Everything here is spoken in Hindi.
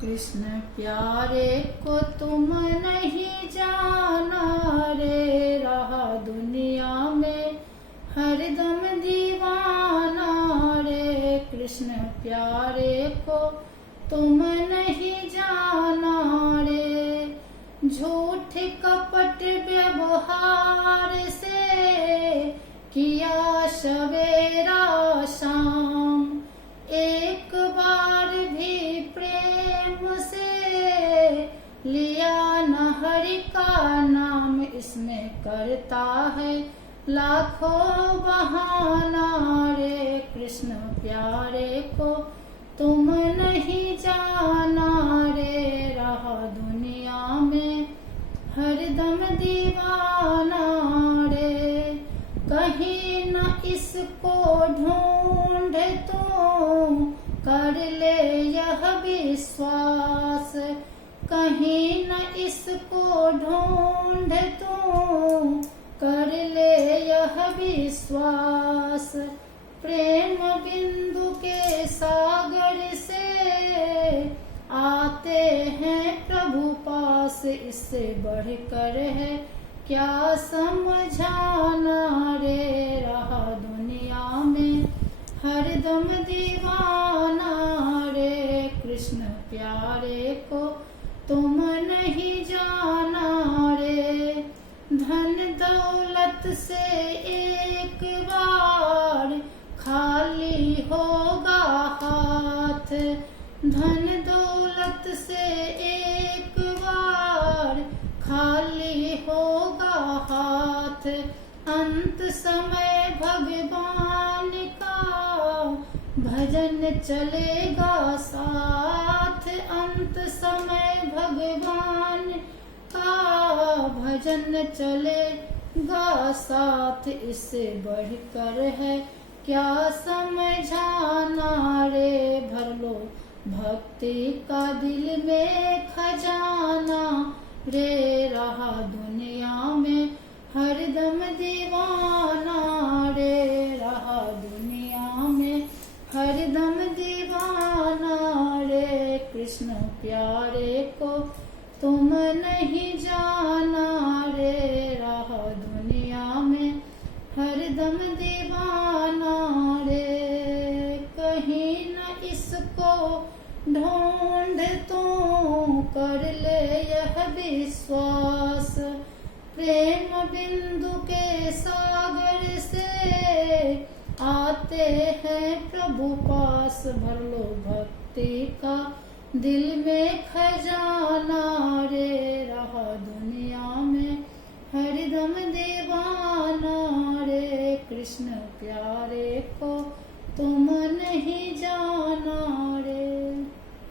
कृष्ण प्यारे को तुम नहीं जाना रे, रहा दुनिया में हरदम दीवाना रे। कृष्ण प्यारे को तुम नहीं जाना रे, झूठ कपट व्यवहार से किया सवेरा शाम, एक बार भी प्रेम से लिया न हरि का नाम। इसमें करता है लाखों बहाना रे, कृष्ण प्यारे को तुम नहीं जाना रे, रहा दुनिया में हरदम दीवाना रे। कहीं न इसको ढूंढ तू कर ले यह विश्वास, कहीं न इसको ढूंढ तू कर ले यह विश्वास। प्रेम बिंदु के सागर से आते हैं प्रभु पास, इससे बढ़कर है क्या समझाना रे, रहा दुनिया में हरदम दीवाना रे। कृष्ण प्यारे को तुम नहीं जाना रे, धन दौलत से एक बार खाली होगा हाथ, धन दौलत से एक बार खाली होगा हाथ। अंत समय भगवान का भजन चलेगा साथ, अंत समय भगवान का भजन चलेगा साथ। इससे बढ़कर है क्या समझाना रे, भर लो भक्ति का दिल में खजाना रे, रहा दुनिया में हरदम दीवाना रे, रहा दुनिया में हरदम दीवाना रे। कृष्ण प्यारे को तुम नहीं जाना रे, रहा दुनिया में हरदम दीवाना रे। कहीं न इसको ढूंढ तू कर ले यह विश्वास, प्रेम बिंदु के सागर से आते हैं प्रभु पास। भर लो भक्ति का दिल में खजाना रे, रहा दुनिया में हरदम दीवाना रे। कृष्ण प्यारे को तुम नहीं जाना